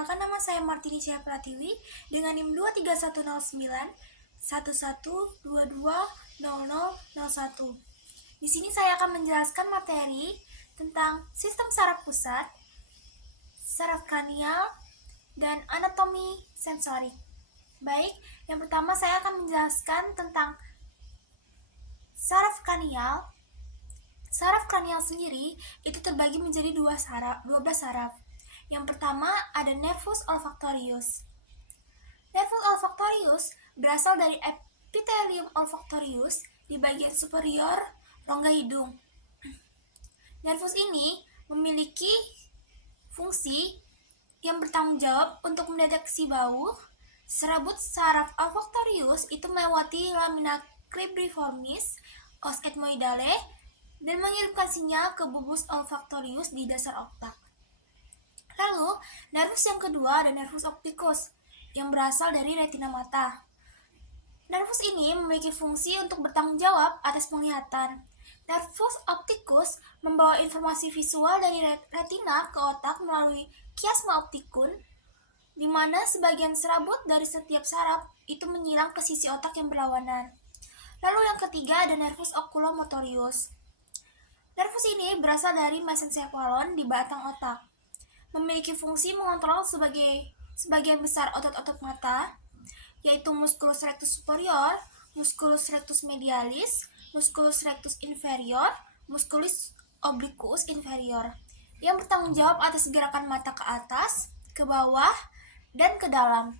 Perkenalkan, nama saya Martini Syah Pratiwi dengan NIM 23109 11220001. Di sini saya akan menjelaskan materi tentang sistem saraf pusat, saraf kranial, dan anatomi sensorik. Baik, yang pertama saya akan menjelaskan tentang saraf kranial. Saraf kranial sendiri itu terbagi menjadi 12 saraf. Yang pertama ada nervus olfactorius. Nervus olfactorius berasal dari epithelium olfactorius di bagian superior rongga hidung. Nervus ini memiliki fungsi yang bertanggung jawab untuk mendeteksi bau. Serabut saraf olfactorius itu melewati lamina cribriformis os ethmoidale dan mengirimkan sinyal ke bulbus olfactorius di dasar otak. Lalu, nervus yang kedua ada nervus opticus yang berasal dari retina mata. Nervus ini memiliki fungsi untuk bertanggung jawab atas penglihatan. Nervus opticus membawa informasi visual dari retina ke otak melalui chiasma opticum, di mana sebagian serabut dari setiap saraf itu menyilang ke sisi otak yang berlawanan. Lalu yang ketiga ada nervus oculomotorius. Nervus ini berasal dari mesencephalon di batang otak. Memiliki fungsi mengontrol sebagian besar otot-otot mata, yaitu musculus rectus superior, musculus rectus medialis, musculus rectus inferior, musculus obliquus inferior, yang bertanggung jawab atas gerakan mata ke atas, ke bawah, dan ke dalam.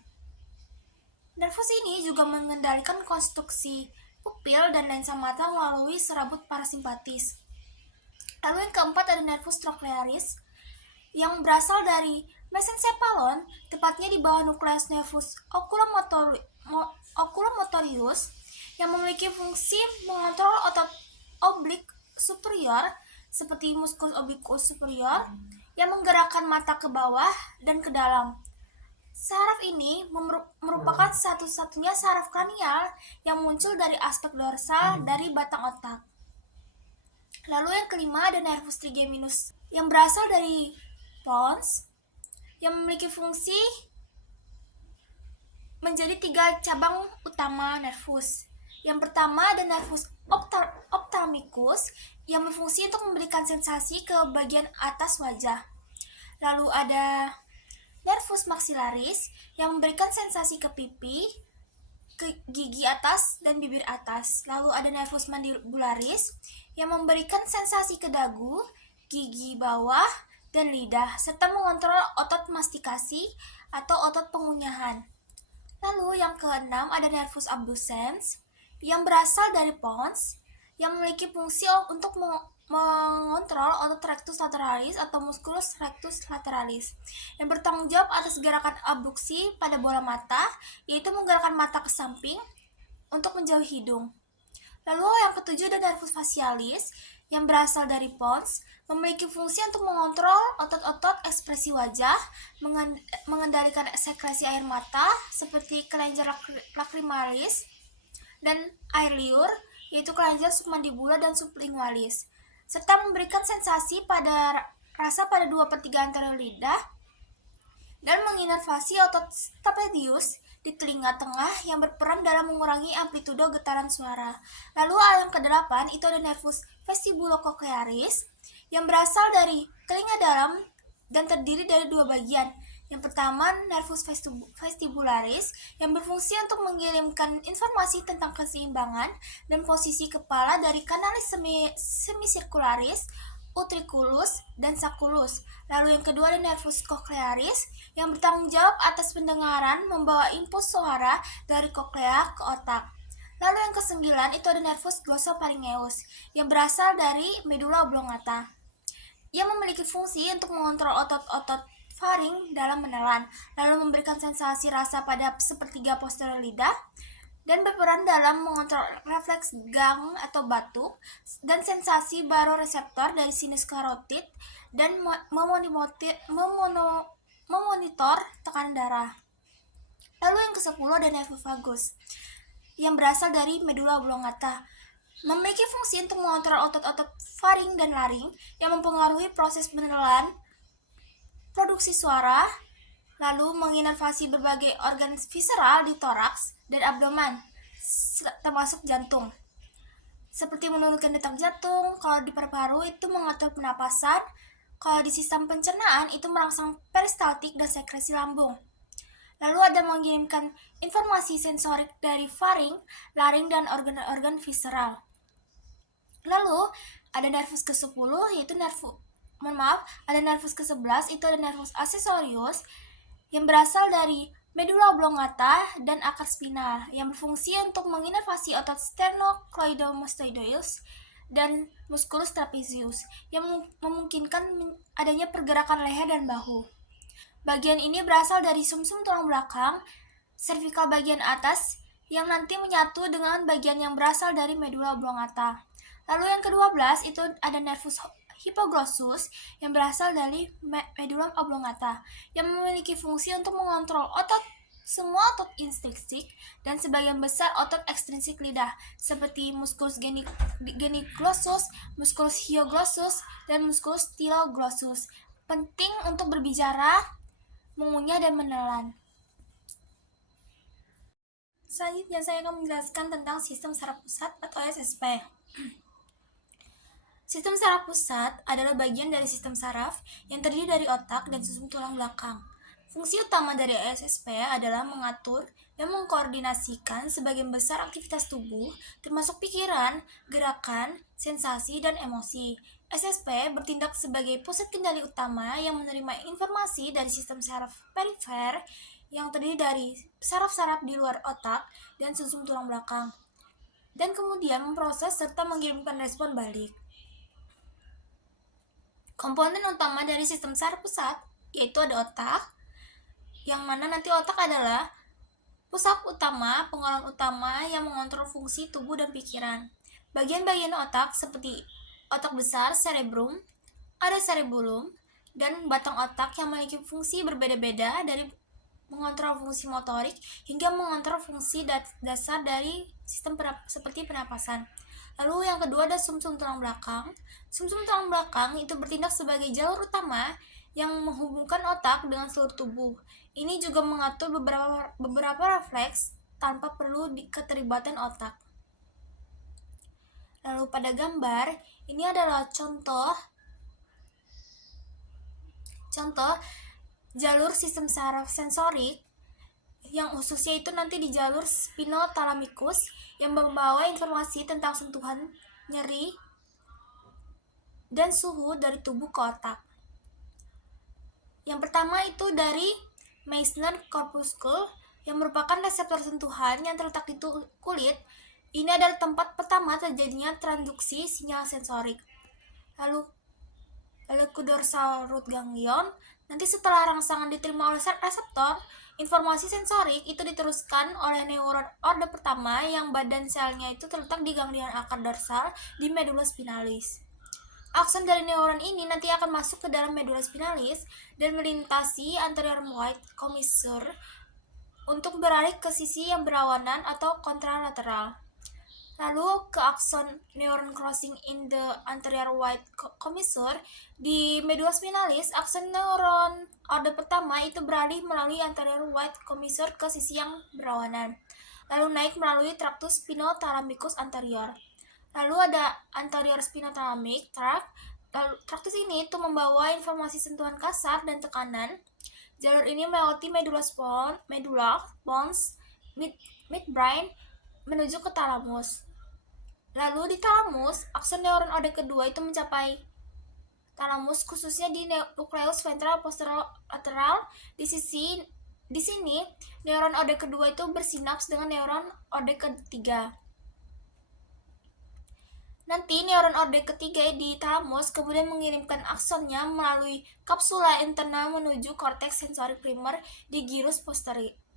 Nervus ini juga mengendalikan konstruksi pupil dan lensa mata melalui serabut parasimpatis. Lalu yang keempat ada nervus trochlearis yang berasal dari mesencephalon, tepatnya di bawah nukleus nervus oculomotorius, yang memiliki fungsi mengontrol otot oblik superior seperti musculus obliquus superior yang menggerakkan mata ke bawah dan ke dalam. Saraf ini merupakan satu-satunya saraf kranial yang muncul dari aspek dorsal dari batang otak. Lalu yang kelima ada nervus trigeminus yang berasal dari pons, yang memiliki fungsi menjadi 3 cabang utama nervus. Yang pertama ada nervus ophthalmicus yang berfungsi untuk memberikan sensasi ke bagian atas wajah. Lalu ada nervus maxillaris yang memberikan sensasi ke pipi, ke gigi atas dan bibir atas. Lalu ada nervus mandibularis yang memberikan sensasi ke dagu, gigi bawah, dan lidah, serta mengontrol otot mastikasi atau otot pengunyahan. Lalu yang keenam ada nervus abducens yang berasal dari pons, yang memiliki fungsi untuk mengontrol otot rectus lateralis atau musculus rectus lateralis, yang bertanggung jawab atas gerakan abduksi pada bola mata, yaitu menggerakkan mata ke samping untuk menjauhi hidung. Lalu yang ketujuh ada nervus facialis yang berasal dari pons, memiliki fungsi untuk mengontrol otot-otot ekspresi wajah, mengendalikan sekresi air mata seperti kelenjar lacrimalis dan air liur, yaitu kelenjar submandibula dan sublingualis, serta memberikan sensasi pada rasa pada 2/3 anterior lidah dan menginervasi otot stapedius di telinga tengah yang berperan dalam mengurangi amplitudo getaran suara. Lalu yang kedelapan itu ada nervus vestibulocochlearis yang berasal dari telinga dalam dan terdiri dari 2 bagian. Yang pertama nervus vestibularis yang berfungsi untuk mengirimkan informasi tentang keseimbangan dan posisi kepala dari kanalis semicircularis, utriculus, dan sacculus. Lalu yang kedua ada nervus cochlearis yang bertanggung jawab atas pendengaran, membawa impuls suara dari koklea ke otak. Lalu yang ke-9 itu ada nervus glossopharyngeus yang berasal dari medula oblongata, yang memiliki fungsi untuk mengontrol otot-otot faring dalam menelan, lalu memberikan sensasi rasa pada sepertiga posterior lidah, dan berperan dalam mengontrol refleks gang atau batuk dan sensasi baroreseptor dari sinus karotid dan memonitor tekanan darah. Lalu yang ke-10 ada nervus vagus yang berasal dari medula oblongata, memiliki fungsi untuk mengontrol otot-otot faring dan laring yang mempengaruhi proses penelan, produksi suara, lalu menginervasi berbagai organ visceral di toraks dan abdomen, termasuk jantung. Seperti menurunkan detak jantung, kalau di paru-paru itu mengatur pernapasan, kalau di sistem pencernaan itu merangsang peristaltik dan sekresi lambung. Lalu ada mengirimkan informasi sensorik dari faring, laring, dan organ-organ visceral. Lalu ada nervus ke-10 yaitu ada nervus ke-11 itu ada nervus accessorius yang berasal dari medula oblongata dan akar spinal yang berfungsi untuk menginervasi otot sternocleidomastoideus dan musculus trapezius yang memungkinkan adanya pergerakan leher dan bahu. Bagian ini berasal dari sumsum tulang belakang, cervical bagian atas yang nanti menyatu dengan bagian yang berasal dari medula oblongata. Lalu yang ke-12 itu ada nervus hipoglossus yang berasal dari medula oblongata yang memiliki fungsi untuk mengontrol semua otot intrinsik dan sebagian besar otot ekstrinsik lidah seperti musculus geniglossus, musculus hyoglossus, dan musculus styloglossus. Penting untuk berbicara, mengunyah, dan menelan. Selanjutnya saya akan menjelaskan tentang sistem saraf pusat atau SSP. Sistem saraf pusat adalah bagian dari sistem saraf yang terdiri dari otak dan sumsum tulang belakang. Fungsi utama dari SSP adalah mengatur dan mengkoordinasikan sebagian besar aktivitas tubuh, termasuk pikiran, gerakan, sensasi, dan emosi. SSP bertindak sebagai pusat kendali utama yang menerima informasi dari sistem saraf perifer yang terdiri dari saraf-saraf di luar otak dan sumsum tulang belakang, dan kemudian memproses serta mengirimkan respon balik. Komponen utama dari sistem saraf pusat yaitu ada otak, yang mana nanti otak adalah pusat utama, pengolahan utama yang mengontrol fungsi tubuh dan pikiran. Bagian-bagian otak seperti otak besar, cerebrum, ada cerebellum, dan batang otak yang memiliki fungsi berbeda-beda dari mengontrol fungsi motorik hingga mengontrol fungsi dasar dari sistem seperti pernapasan. Lalu yang kedua ada sumsum tulang belakang. Sumsum tulang belakang itu bertindak sebagai jalur utama yang menghubungkan otak dengan seluruh tubuh. Ini juga mengatur beberapa refleks tanpa perlu keterlibatan otak. Lalu pada gambar, ini adalah contoh jalur sistem saraf sensorik yang khususnya itu nanti di jalur spinothalamikus yang membawa informasi tentang sentuhan, nyeri, dan suhu dari tubuh ke otak. Yang pertama itu dari Meissner corpuscle yang merupakan reseptor sentuhan yang terletak di kulit. Ini adalah tempat pertama terjadinya transduksi sinyal sensorik. Lalu ke dorsal root ganglion. Nanti setelah rangsangan diterima oleh reseptor, informasi sensorik itu diteruskan oleh neuron orde pertama yang badan selnya itu terletak di ganglion akar dorsal di medula spinalis. Akson dari neuron ini nanti akan masuk ke dalam medula spinalis dan melintasi anterior white commissure untuk beralih ke sisi yang berlawanan atau kontralateral. Lalu ke akson neuron crossing in the anterior white commissure di medula spinalis, akson neuron orde pertama itu beralih melalui anterior white commissure ke sisi yang berlawanan, lalu naik melalui tractus spinothalamicus anterior. Lalu ada anterior spinothalamic tract. Lalu tractus ini itu membawa informasi sentuhan kasar dan tekanan. Jalur ini melewati medula pons, midbrain menuju ke talamus. Lalu di talamus, akson neuron orde kedua itu mencapai talamus, khususnya di nukleus ventral posterolateral. Di sini neuron orde kedua itu bersinaps dengan neuron orde ketiga. Nanti neuron orde ketiga di talamus kemudian mengirimkan aksonnya melalui kapsula internal menuju korteks sensorik primer di gyrus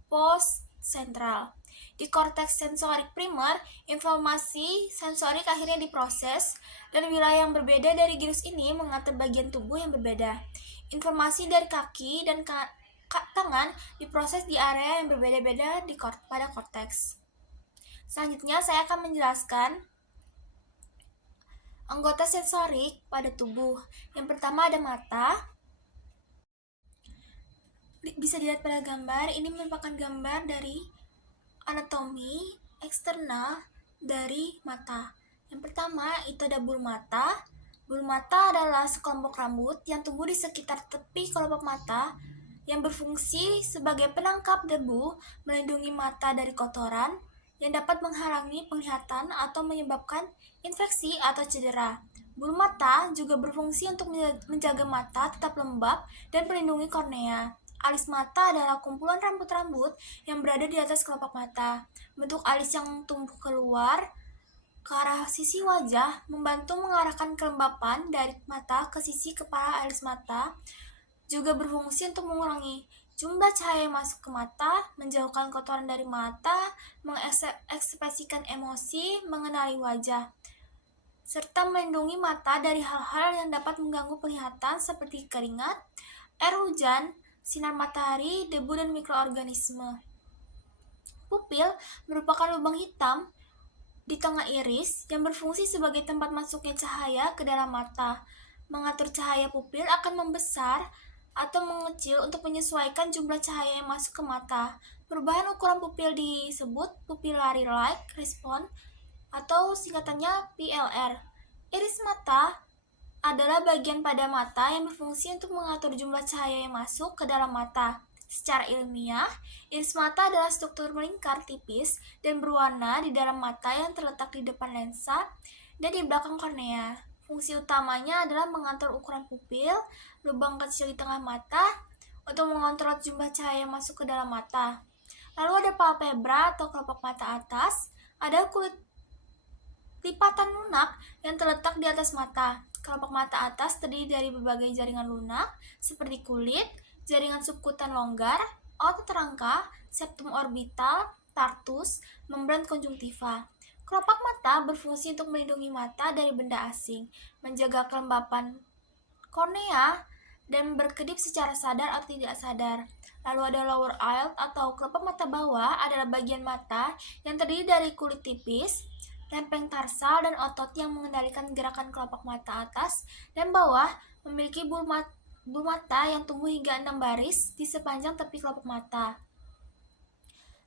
postcentral. Di korteks sensorik primer, informasi sensorik akhirnya diproses, dan wilayah yang berbeda dari gyrus ini mengatur bagian tubuh yang berbeda. Informasi dari kaki dan tangan diproses di area yang berbeda-beda pada korteks. Selanjutnya saya akan menjelaskan anggota sensorik pada tubuh. Yang pertama ada mata. bisa dilihat pada gambar, ini merupakan gambar dari anatomi eksternal dari mata. Yang pertama, itu ada bulu mata. Bulu mata adalah sekelompok rambut yang tumbuh di sekitar tepi kelopak mata yang berfungsi sebagai penangkap debu, melindungi mata dari kotoran yang dapat menghalangi penglihatan atau menyebabkan infeksi atau cedera. Bulu mata juga berfungsi untuk menjaga mata tetap lembab dan melindungi kornea. Alis mata adalah kumpulan rambut-rambut yang berada di atas kelopak mata. Bentuk alis yang tumbuh keluar ke arah sisi wajah membantu mengarahkan kelembapan dari mata ke sisi kepala alis mata, juga berfungsi untuk mengurangi jumlah cahaya yang masuk ke mata, menjauhkan kotoran dari mata, mengekspresikan emosi, mengenali wajah, serta melindungi mata dari hal-hal yang dapat mengganggu penglihatan seperti keringat, air hujan, sinar matahari, debu, dan mikroorganisme. Pupil merupakan lubang hitam di tengah iris yang berfungsi sebagai tempat masuknya cahaya ke dalam mata. Mengatur cahaya pupil akan membesar atau mengecil untuk menyesuaikan jumlah cahaya yang masuk ke mata. Perubahan ukuran pupil disebut pupillary light response atau singkatannya PLR. Iris mata adalah bagian pada mata yang berfungsi untuk mengatur jumlah cahaya yang masuk ke dalam mata. Secara ilmiah, iris mata adalah struktur melingkar tipis dan berwarna di dalam mata yang terletak di depan lensa dan di belakang kornea. Fungsi utamanya adalah mengatur ukuran pupil, lubang kecil di tengah mata, untuk mengontrol jumlah cahaya yang masuk ke dalam mata. Lalu ada palpebra atau kelopak mata atas, ada kulit lipatan lunak yang terletak di atas mata. Kelopak mata atas terdiri dari berbagai jaringan lunak seperti kulit, jaringan subkutan longgar, otot rangka, septum orbital, tartus, membran konjungtiva. Kelopak mata berfungsi untuk melindungi mata dari benda asing, menjaga kelembapan kornea, dan berkedip secara sadar atau tidak sadar. Lalu ada lower eyelid atau kelopak mata bawah adalah bagian mata yang terdiri dari kulit tipis, lempeng tarsal, dan otot yang mengendalikan gerakan kelopak mata atas dan bawah, memiliki bulu mata yang tumbuh hingga 6 baris di sepanjang tepi kelopak mata.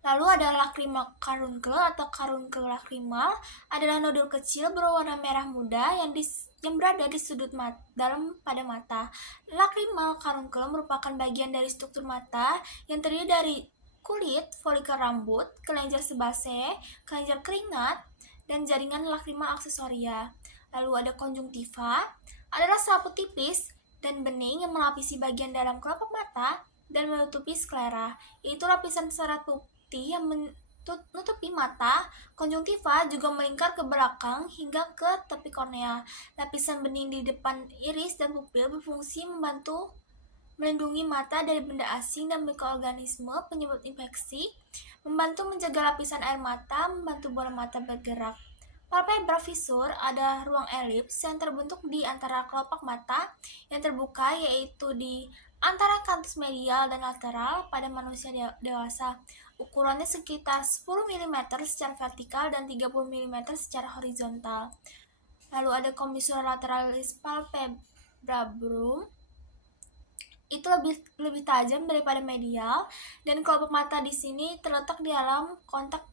Lalu ada lacrimal caruncle atau caruncle lacrimal, adalah nodul kecil berwarna merah muda yang berada di sudut dalam pada mata. Lacrimal caruncle merupakan bagian dari struktur mata yang terdiri dari kulit, folikel rambut, kelenjar sebase, kelenjar keringat, dan jaringan lacrimal aksesoria. Lalu ada konjungtiva, adalah selaput tipis dan bening yang melapisi bagian dalam kelopak mata dan menutupi sklera, yaitu lapisan serat putih yang menutupi mata. Konjungtiva juga melingkar ke belakang hingga ke tepi kornea. Lapisan bening di depan iris dan pupil berfungsi membantu melindungi mata dari benda asing dan mikroorganisme penyebab infeksi, membantu menjaga lapisan air mata, membantu bola mata bergerak. Palpebra fissure ada ruang elips yang terbentuk di antara kelopak mata yang terbuka, yaitu di antara kantus medial dan lateral pada manusia dewasa. Ukurannya sekitar 10 mm secara vertikal dan 30 mm secara horizontal. Lalu ada commissura lateralis palpebrum, itu lebih tajam daripada medial, dan kelopak mata di sini terletak di dalam kontak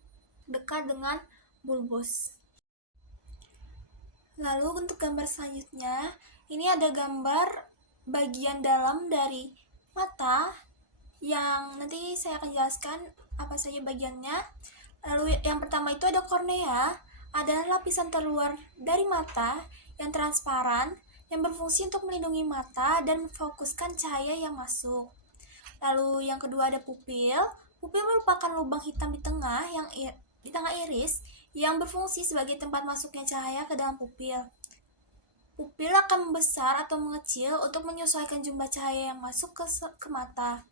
dekat dengan bulbus. Lalu untuk gambar selanjutnya, ini ada gambar bagian dalam dari mata yang nanti saya akan jelaskan apa saja bagiannya. Lalu yang pertama itu ada kornea, adalah lapisan terluar dari mata yang transparan yang berfungsi untuk melindungi mata dan memfokuskan cahaya yang masuk. Lalu yang kedua ada pupil. Pupil merupakan lubang hitam di tengah iris yang berfungsi sebagai tempat masuknya cahaya ke dalam pupil. Pupil akan membesar atau mengecil untuk menyesuaikan jumlah cahaya yang masuk ke mata.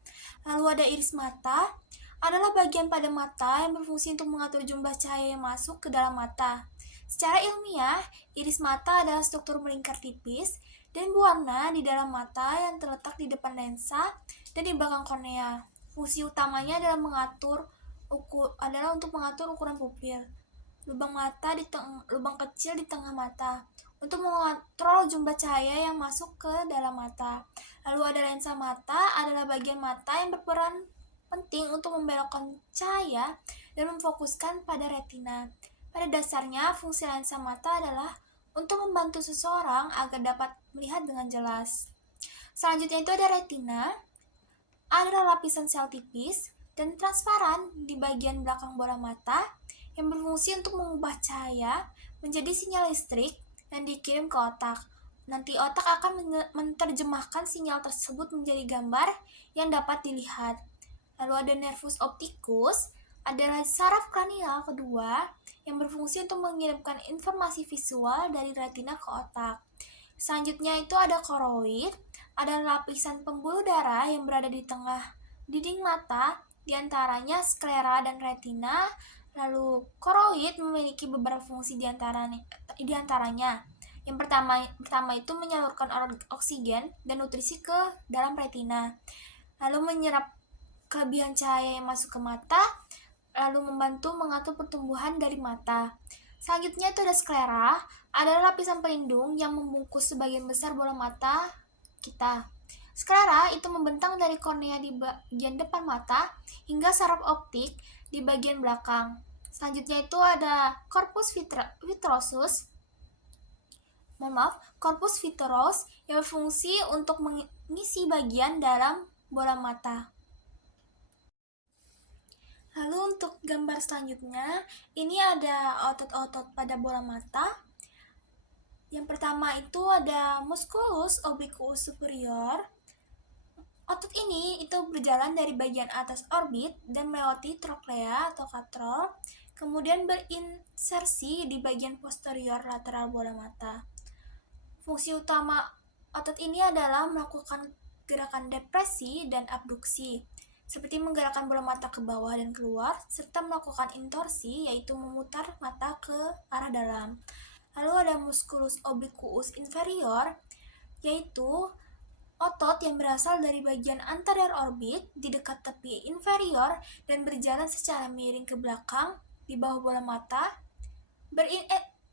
Lalu ada iris mata, adalah bagian pada mata yang berfungsi untuk mengatur jumlah cahaya yang masuk ke dalam mata. Secara ilmiah, iris mata adalah struktur melingkar tipis dan berwarna di dalam mata yang terletak di depan lensa dan di belakang kornea. Fungsi utamanya adalah untuk mengatur ukuran pupil. Lubang kecil di tengah mata. untuk mengontrol jumlah cahaya yang masuk ke dalam mata. Lalu ada lensa mata, adalah bagian mata yang berperan penting untuk membelokkan cahaya dan memfokuskan pada retina. Pada dasarnya, fungsi lensa mata adalah untuk membantu seseorang agar dapat melihat dengan jelas. Selanjutnya itu ada retina, adalah lapisan sel tipis dan transparan di bagian belakang bola mata yang berfungsi untuk mengubah cahaya menjadi sinyal listrik dan dikirim ke otak. Nanti otak akan menerjemahkan sinyal tersebut menjadi gambar yang dapat dilihat. Lalu ada nervus opticus, adalah saraf kranial kedua yang berfungsi untuk mengirimkan informasi visual dari retina ke otak. Selanjutnya itu ada koroid, ada lapisan pembuluh darah yang berada di tengah dinding mata, diantaranya sklera dan retina. Lalu koroid memiliki beberapa fungsi diantaranya. Yang pertama itu menyalurkan oksigen dan nutrisi ke dalam retina, lalu menyerap kelebihan cahaya yang masuk ke mata, lalu membantu mengatur pertumbuhan dari mata. Selanjutnya itu ada sklera, adalah lapisan pelindung yang membungkus sebagian besar bola mata kita. Sklera itu membentang dari kornea di bagian depan mata hingga saraf optik di bagian belakang. Selanjutnya itu ada corpus vitreous yang berfungsi untuk mengisi bagian dalam bola mata. Lalu untuk gambar selanjutnya, ini ada otot-otot pada bola mata. Yang pertama itu ada musculus obliquus superior. Otot ini itu berjalan dari bagian atas orbit dan melewati troklea atau katrol, kemudian berinsersi di bagian posterior lateral bola mata. Fungsi utama otot ini adalah melakukan gerakan depresi dan abduksi, seperti menggerakkan bola mata ke bawah dan keluar, serta melakukan intorsi, yaitu memutar mata ke arah dalam. Lalu ada musculus obliquus inferior, yaitu otot yang berasal dari bagian anterior orbit di dekat tepi inferior dan berjalan secara miring ke belakang di bawah bola mata.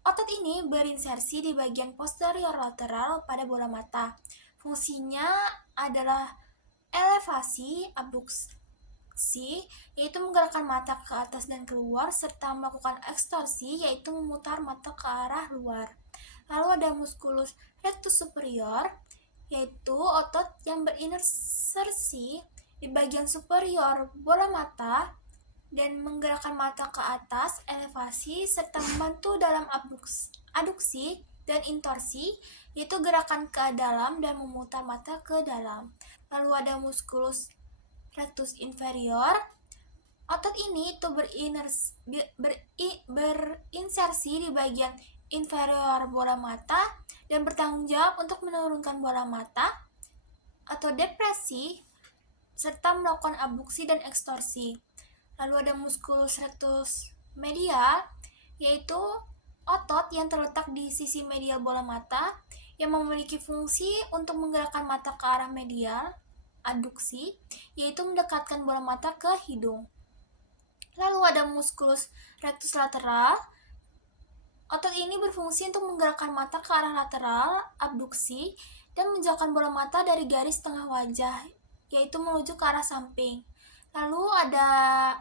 Otot ini berinsersi di bagian posterior lateral pada bola mata. Fungsinya adalah elevasi, abduksi, yaitu menggerakkan mata ke atas dan keluar, serta melakukan ekstorsi, yaitu memutar mata ke arah luar. Lalu ada musculus rectus superior, yaitu otot yang berinsersi di bagian superior bola mata dan menggerakkan mata ke atas, elevasi, serta membantu dalam aduksi dan intorsi, yaitu gerakan ke dalam dan memutar mata ke dalam. Lalu ada musculus rectus inferior. Otot ini itu berinsersi di bagian inferior bola mata dan bertanggung jawab untuk menurunkan bola mata atau depresi serta melakukan abduksi dan ekstorsi. Lalu ada musculus rectus medial, yaitu otot yang terletak di sisi medial bola mata yang memiliki fungsi untuk menggerakkan mata ke arah medial, aduksi, yaitu mendekatkan bola mata ke hidung. Lalu ada musculus rectus lateral. Otot ini berfungsi untuk menggerakkan mata ke arah lateral, abduksi, dan menjauhkan bola mata dari garis tengah wajah, yaitu menuju ke arah samping. Lalu ada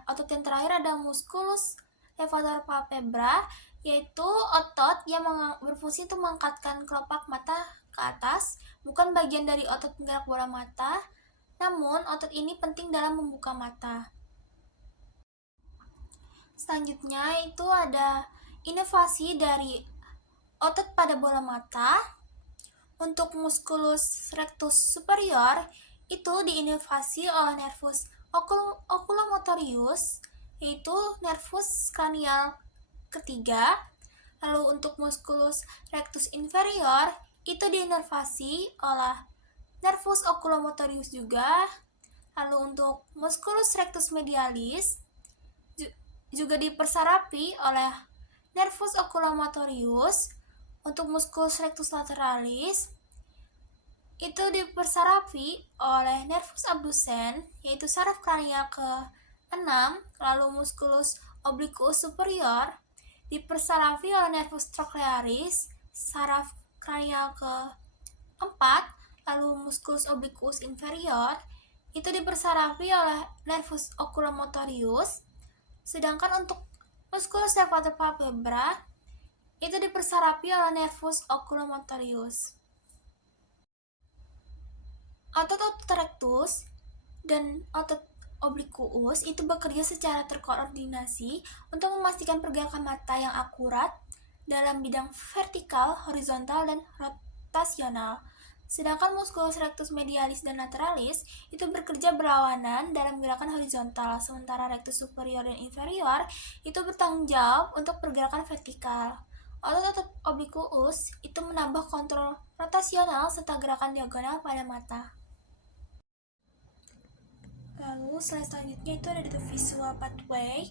otot yang terakhir, ada musculus levator palpebra, yaitu otot yang berfungsi untuk mengangkatkan kelopak mata ke atas, bukan bagian dari otot penggerak bola mata, namun otot ini penting dalam membuka mata. Selanjutnya itu ada inovasi dari otot pada bola mata. Untuk musculus rectus superior itu diinovasi oleh nervus oculomotorius, yaitu nervus kranial ketiga. Lalu untuk musculus rectus inferior itu diinovasi oleh nervus oculomotorius juga. Lalu untuk musculus rectus medialis juga dipersarapi oleh nervus oculomotorius. Untuk musculus rectus lateralis itu dipersarapi oleh nervus abducens, yaitu saraf kranial ke-6. Lalu musculus obliquus superior dipersarapi oleh nervus trochlearis, saraf kranial keempat, lalu musculus obliquus inferior, itu dipersarafi oleh nervus oculomotorius, sedangkan untuk musculus levator palpebra itu dipersarafi oleh nervus oculomotorius. Otot rectus dan otot obliquus itu bekerja secara terkoordinasi untuk memastikan pergerakan mata yang akurat dalam bidang vertikal, horizontal, dan rotasional. Sedangkan musculus rectus medialis dan lateralis itu bekerja berlawanan dalam gerakan horizontal, sementara rectus superior dan inferior itu bertanggung jawab untuk pergerakan vertikal. Otot obliquus itu menambah kontrol rotasional serta gerakan diagonal pada mata. Lalu slide selanjutnya itu ada the visual pathway,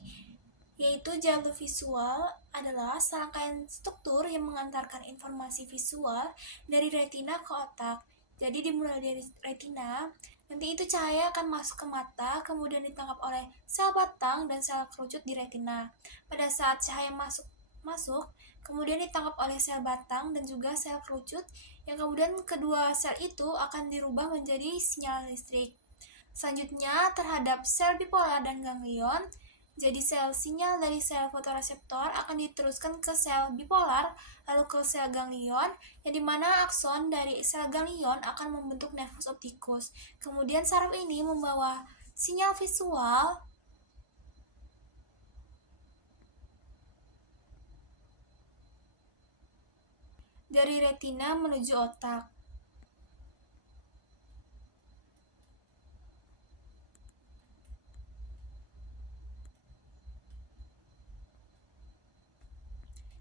yaitu jalur visual adalah serangkaian struktur yang mengantarkan informasi visual dari retina ke otak. Jadi dimulai dari retina, nanti itu cahaya akan masuk ke mata, kemudian ditangkap oleh sel batang dan sel kerucut di retina. Pada saat cahaya masuk, kemudian ditangkap oleh sel batang dan juga sel kerucut, yang kemudian kedua sel itu akan dirubah menjadi sinyal listrik. Selanjutnya, terhadap sel bipolar dan ganglion, jadi sel sinyal dari sel fotoreseptor akan diteruskan ke sel bipolar, lalu ke sel ganglion, yang dimana akson dari sel ganglion akan membentuk nervus opticus. Kemudian saraf ini membawa sinyal visual dari retina menuju otak.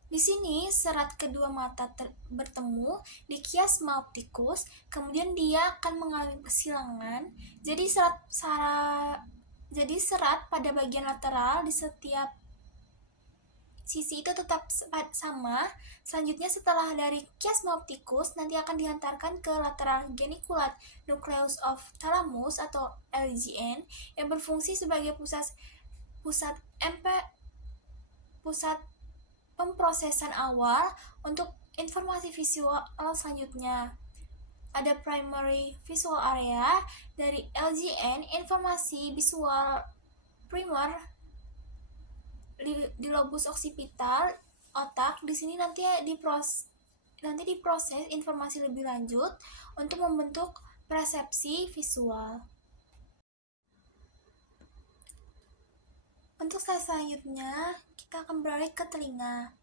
Di sini serat kedua mata bertemu di chiasma opticus, kemudian dia akan mengalami persilangan. Jadi serat pada bagian lateral di setiap sisi itu tetap sama. Selanjutnya setelah dari chiasma opticus nanti akan dihantarkan ke lateral geniculate nucleus of thalamus atau LGN yang berfungsi sebagai pusat pemrosesan awal untuk informasi visual selanjutnya. Ada primary visual area dari LGN, informasi visual primer di lobus occipital otak. Di sini nanti diproses informasi lebih lanjut untuk membentuk persepsi visual. Untuk slide selanjutnya, kita akan beralih ke telinga.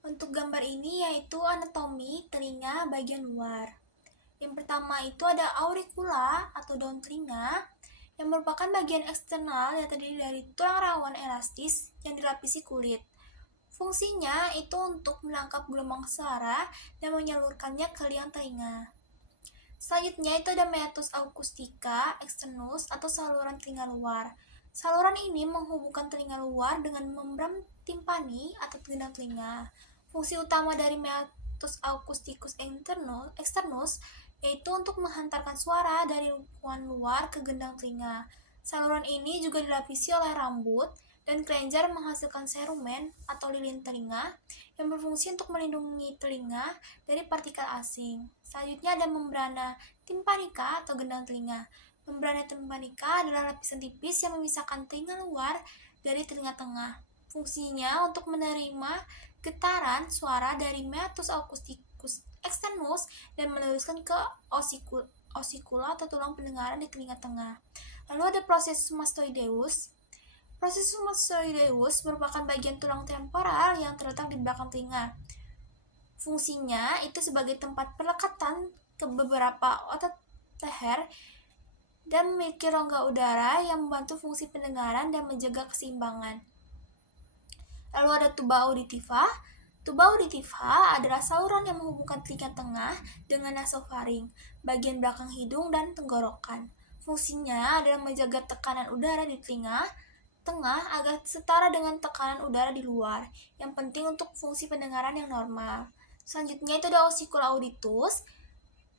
Untuk gambar ini yaitu anatomi telinga bagian luar. Yang pertama itu ada auricula atau daun telinga, yang merupakan bagian eksternal yang terdiri dari tulang rawan elastis yang dilapisi kulit. Fungsinya itu untuk menangkap gelombang suara dan menyalurkannya ke liang telinga. Selanjutnya itu ada meatus acoustica externus atau saluran telinga luar. Saluran ini menghubungkan telinga luar dengan membran timpani atau gendang telinga. Fungsi utama dari meatus acousticus externus yaitu untuk menghantarkan suara dari lingkungan luar ke gendang telinga. Saluran ini juga dilapisi oleh rambut dan kelenjar menghasilkan cerumen atau lilin telinga yang berfungsi untuk melindungi telinga dari partikel asing. Selanjutnya ada membrana timpanica atau gendang telinga. Membrana timpanica adalah lapisan tipis yang memisahkan telinga luar dari telinga tengah. Fungsinya untuk menerima getaran suara dari meatus acousticus externus dan meneruskan ke osikula atau tulang pendengaran di telinga tengah. Lalu ada processus mastoideus. Processus mastoideus merupakan bagian tulang temporal yang terletak di belakang telinga. Fungsinya itu sebagai tempat pelekatan ke beberapa otot leher dan memiliki rongga udara yang membantu fungsi pendengaran dan menjaga keseimbangan. Lalu ada tuba auditiva. Tuba auditiva adalah saluran yang menghubungkan telinga tengah dengan nasofaring, bagian belakang hidung dan tenggorokan. Fungsinya adalah menjaga tekanan udara di telinga tengah agar setara dengan tekanan udara di luar, yang penting untuk fungsi pendengaran yang normal. Selanjutnya itu ada osikula auditus,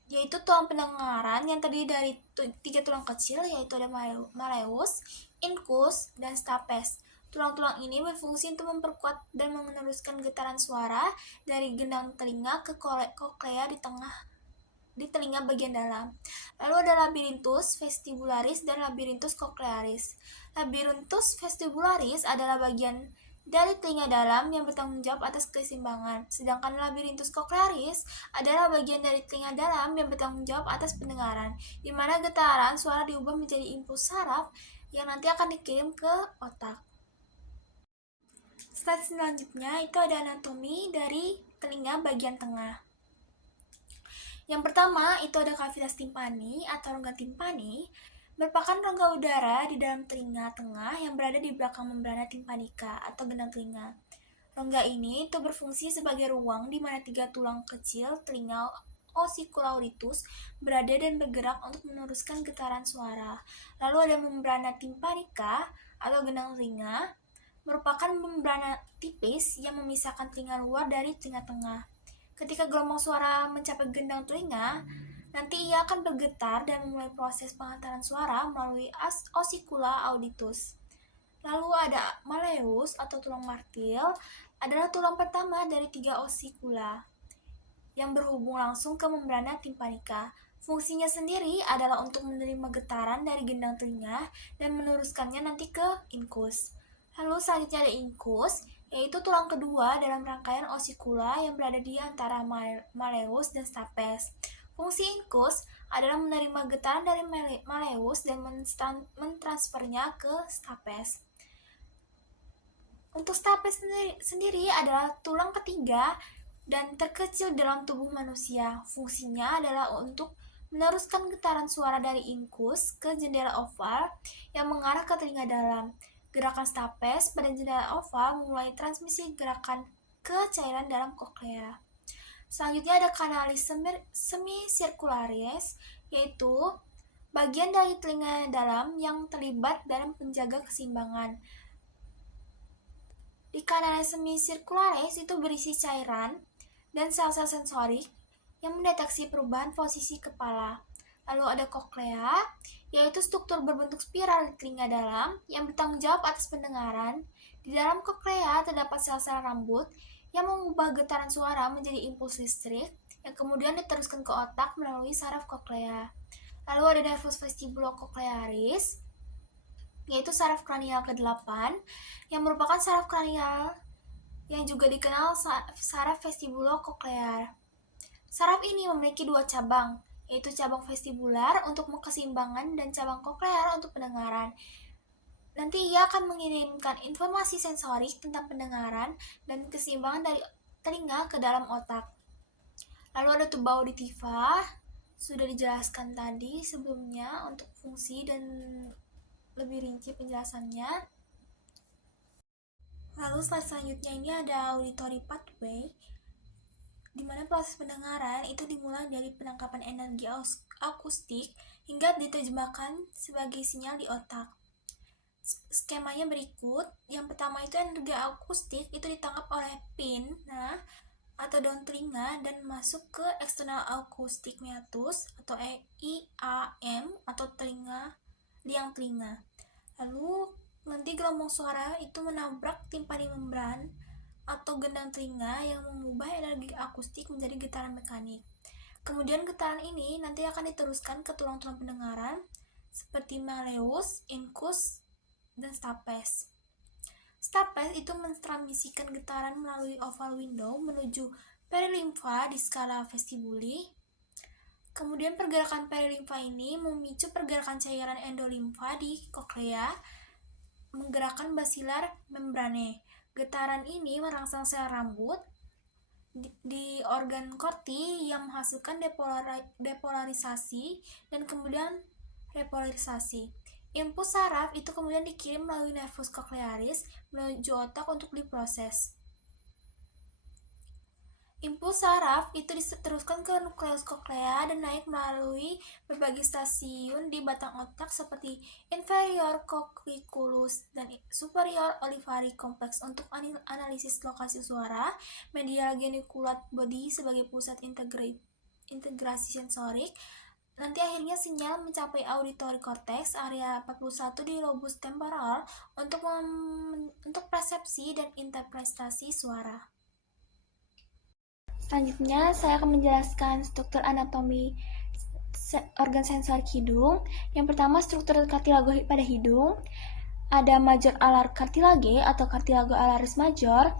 yaitu tulang pendengaran yang terdiri dari 3 tulang kecil, yaitu ada malleus, incus, dan stapes. Tulang-tulang ini berfungsi untuk memperkuat dan meneruskan getaran suara dari gendang telinga ke koklea di telinga bagian dalam. Lalu ada labirintus vestibularis dan labirintus cochlearis. Labirintus vestibularis adalah bagian dari telinga dalam yang bertanggung jawab atas keseimbangan, sedangkan labirintus cochlearis adalah bagian dari telinga dalam yang bertanggung jawab atas pendengaran, di mana getaran suara diubah menjadi impuls saraf yang nanti akan dikirim ke otak. Slide selanjutnya itu ada anatomi dari telinga bagian tengah. Yang pertama itu ada kavitas timpani atau rongga timpani, merupakan rongga udara di dalam telinga tengah yang berada di belakang membrana timpanika atau gendang telinga. Rongga ini itu berfungsi sebagai ruang di mana 3 tulang kecil telinga ossiculauritus berada dan bergerak untuk meneruskan getaran suara. Lalu ada membrana timpanika atau gendang telinga, merupakan membrana tipis yang memisahkan telinga luar dari telinga tengah. Ketika gelombang suara mencapai gendang telinga, nanti ia akan bergetar dan memulai proses penghantaran suara melalui ossicula auditus. Lalu ada malleus atau tulang martil, adalah tulang pertama dari 3 ossicula yang berhubung langsung ke membrana timpanika. Fungsinya sendiri adalah untuk menerima getaran dari gendang telinga dan meneruskannya nanti ke incus. Lalu selanjutnya ada incus, yaitu tulang kedua dalam rangkaian ossicula yang berada di antara malleus dan stapes. Fungsi incus adalah menerima getaran dari malleus dan mentransfernya ke stapes. Untuk stapes sendiri adalah tulang ketiga dan terkecil dalam tubuh manusia. Fungsinya adalah untuk meneruskan getaran suara dari incus ke jendela oval yang mengarah ke telinga dalam. Gerakan stapes pada jendela oval memulai transmisi gerakan ke cairan dalam koklea. Selanjutnya ada kanalis semicircularis, yaitu bagian dari telinga dalam yang terlibat dalam penjaga keseimbangan. Di kanalis semicircularis itu berisi cairan dan sel-sel sensorik yang mendeteksi perubahan posisi kepala. Lalu ada koklea, yaitu struktur berbentuk spiral di telinga dalam yang bertanggung jawab atas pendengaran. Di dalam koklea terdapat sel-sel rambut yang mengubah getaran suara menjadi impuls listrik yang kemudian diteruskan ke otak melalui saraf koklea. Lalu ada nervus vestibulocochlearis, yaitu saraf kranial ke-8 yang merupakan saraf kranial yang juga dikenal saraf vestibulocochlear. Saraf ini memiliki 2 cabang, yaitu cabang vestibular untuk keseimbangan dan cabang koklear untuk pendengaran. Nanti ia akan mengirimkan informasi sensorik tentang pendengaran dan keseimbangan dari telinga ke dalam otak. Lalu ada tuba auditiva, sudah dijelaskan tadi sebelumnya untuk fungsi dan lebih rinci penjelasannya. Lalu slide selanjutnya ini ada auditory pathway, di mana proses pendengaran itu dimulai dari penangkapan energi akustik hingga diterjemahkan sebagai sinyal di otak. Skemanya berikut. Yang pertama itu energi akustik itu ditangkap oleh pinna atau daun telinga dan masuk ke external acoustic meatus atau IAM atau liang telinga. Lalu nanti gelombang suara itu menabrak timpani membran atau gendang telinga yang mengubah energi akustik menjadi getaran mekanik. Kemudian getaran ini nanti akan diteruskan ke tulang-tulang pendengaran seperti malleus, incus, dan stapes. Stapes itu mentransmisikan getaran melalui oval window menuju perilimfa di skala vestibuli. Kemudian pergerakan perilimfa ini memicu pergerakan cairan endolimfa di koklea, menggerakkan basilar membrane. Getaran ini merangsang sel rambut di organ korti yang menghasilkan depolarisasi dan kemudian repolarisasi. Impuls saraf itu kemudian dikirim melalui nervus cochlearis menuju otak untuk diproses. Impuls saraf itu diteruskan ke nukleus koklea dan naik melalui berbagai stasiun di batang otak seperti inferior colliculus dan superior olivary complex untuk analisis lokasi suara, medial geniculate body sebagai pusat integrasi sensorik, nanti akhirnya sinyal mencapai auditory cortex area 41 di lobus temporal untuk persepsi dan interpretasi suara. Selanjutnya, saya akan menjelaskan struktur anatomi organ sensorik hidung. Yang pertama, struktur kartilago pada hidung. Ada major alar cartilage atau cartilago alaris major,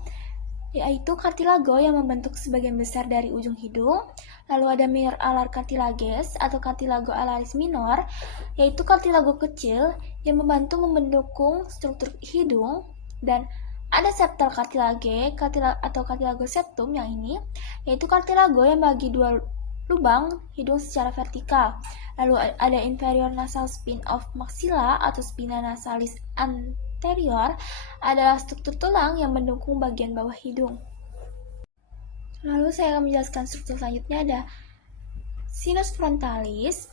yaitu kartilago yang membentuk sebagian besar dari ujung hidung. Lalu ada minor alar cartilages atau kartilago alaris minor, yaitu kartilago kecil yang membantu mendukung struktur hidung. Dan ada septal cartilage atau cartilago septum yang ini, yaitu kartilago yang bagi dua lubang hidung secara vertikal. Lalu ada inferior nasal spine of maxilla atau spina nasalis anterior, adalah struktur tulang yang mendukung bagian bawah hidung. Lalu saya akan menjelaskan struktur selanjutnya. Ada sinus frontalis,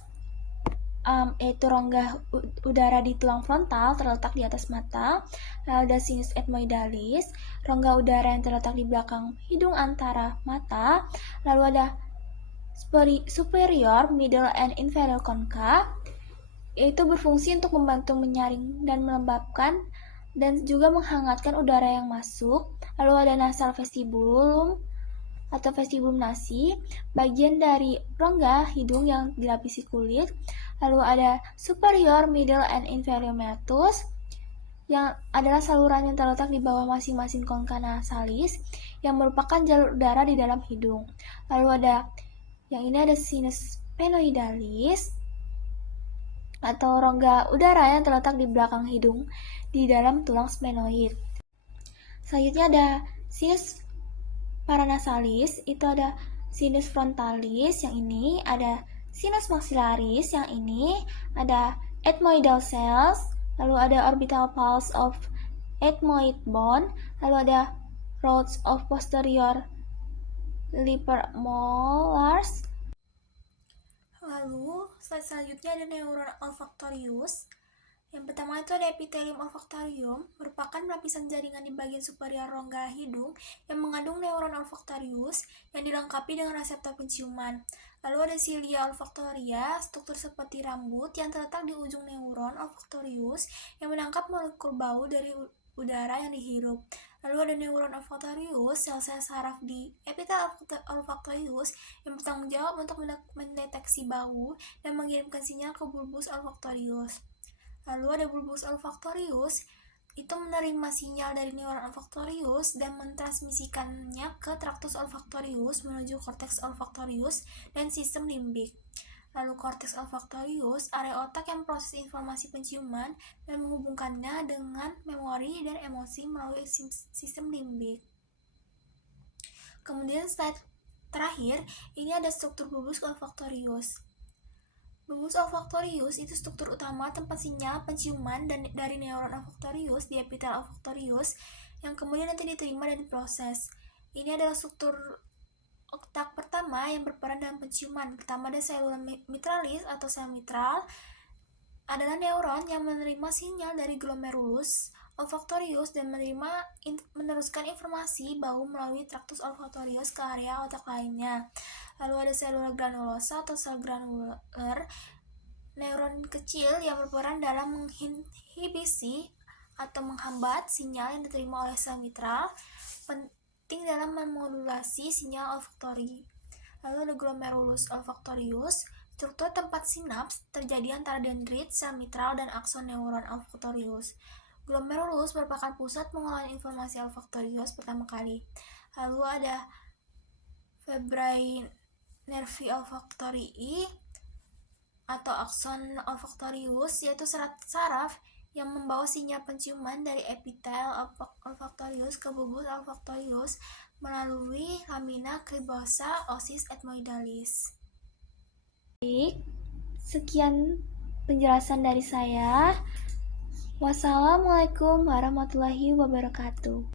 yaitu rongga udara di tulang frontal terletak di atas mata. Lalu ada sinus ethmoidalis, rongga udara yang terletak di belakang hidung antara mata. Lalu ada superior, middle, and inferior concha, yaitu berfungsi untuk membantu menyaring dan melembabkan dan juga menghangatkan udara yang masuk. Lalu ada nasal vestibulum atau vestibulum nasi, bagian dari rongga hidung yang dilapisi kulit. Lalu ada superior, middle, and inferior meatus, yang adalah saluran yang terletak di bawah masing-masing concha nasalis, yang merupakan jalur udara di dalam hidung. Lalu ada yang ini ada sinus sphenoidalis atau rongga udara yang terletak di belakang hidung di dalam tulang sphenoid. Selanjutnya ada sinus paranasalis, itu ada sinus frontalis yang ini, ada sinus maxillaris yang ini, ada ethmoidal cells, lalu ada orbital pulse of ethmoid bone, lalu ada rods of posterior upper molars. Lalu selanjutnya ada neuron olfactorius. Yang pertama itu ada epithelium olfactorium, merupakan lapisan jaringan di bagian superior rongga hidung yang mengandung neuron olfactorius yang dilengkapi dengan reseptor penciuman. Lalu ada cilia olfactoria, struktur seperti rambut yang terletak di ujung neuron olfactorius yang menangkap molekul bau dari udara yang dihirup. Lalu ada neuron olfactorius, sel-sel saraf di epitel olfactorius yang bertanggung jawab untuk mendeteksi bau dan mengirimkan sinyal ke bulbus olfactorius. Lalu ada bulbus olfactorius, itu menerima sinyal dari neuron olfactorius dan mentransmisikannya ke traktus olfactorius menuju korteks olfactorius dan sistem limbik. Lalu korteks olfactorius, area otak yang memproses informasi penciuman dan menghubungkannya dengan memori dan emosi melalui sistem limbik. Kemudian slide terakhir, ini ada struktur bulbus olfactorius. Bulbus olfactorius itu struktur utama tempat sinyal penciuman dari neuron olfactorius di epitel olfactorius yang kemudian nanti diterima dan diproses. Ini adalah struktur otak pertama yang berperan dalam penciuman. Pertama ada selula mitralis atau sel mitral, adalah neuron yang menerima sinyal dari glomerulus olfactorius dan meneruskan informasi bau melalui traktus olfactorius ke area otak lainnya. Lalu ada selula granulosa atau sel granuler, neuron kecil yang berperan dalam menginhibisi atau menghambat sinyal yang diterima oleh sel mitral, penting dalam memodulasi sinyal olfaktori. Lalu ada glomerulus olfactorius, struktur tempat sinaps terjadi antara dendrit, sel mitral, dan akson neuron olfactorius. Glomerulus merupakan pusat pengolahan informasi olfactorius pertama kali. Lalu ada fibrae nervi olfactorii atau akson olfactorius, yaitu serat saraf yang membawa sinyal penciuman dari epitel olfactorius ke bulbus olfactorius melalui lamina cribosa osis ethmoidalis. Baik, sekian penjelasan dari saya. Wassalamualaikum warahmatullahi wabarakatuh.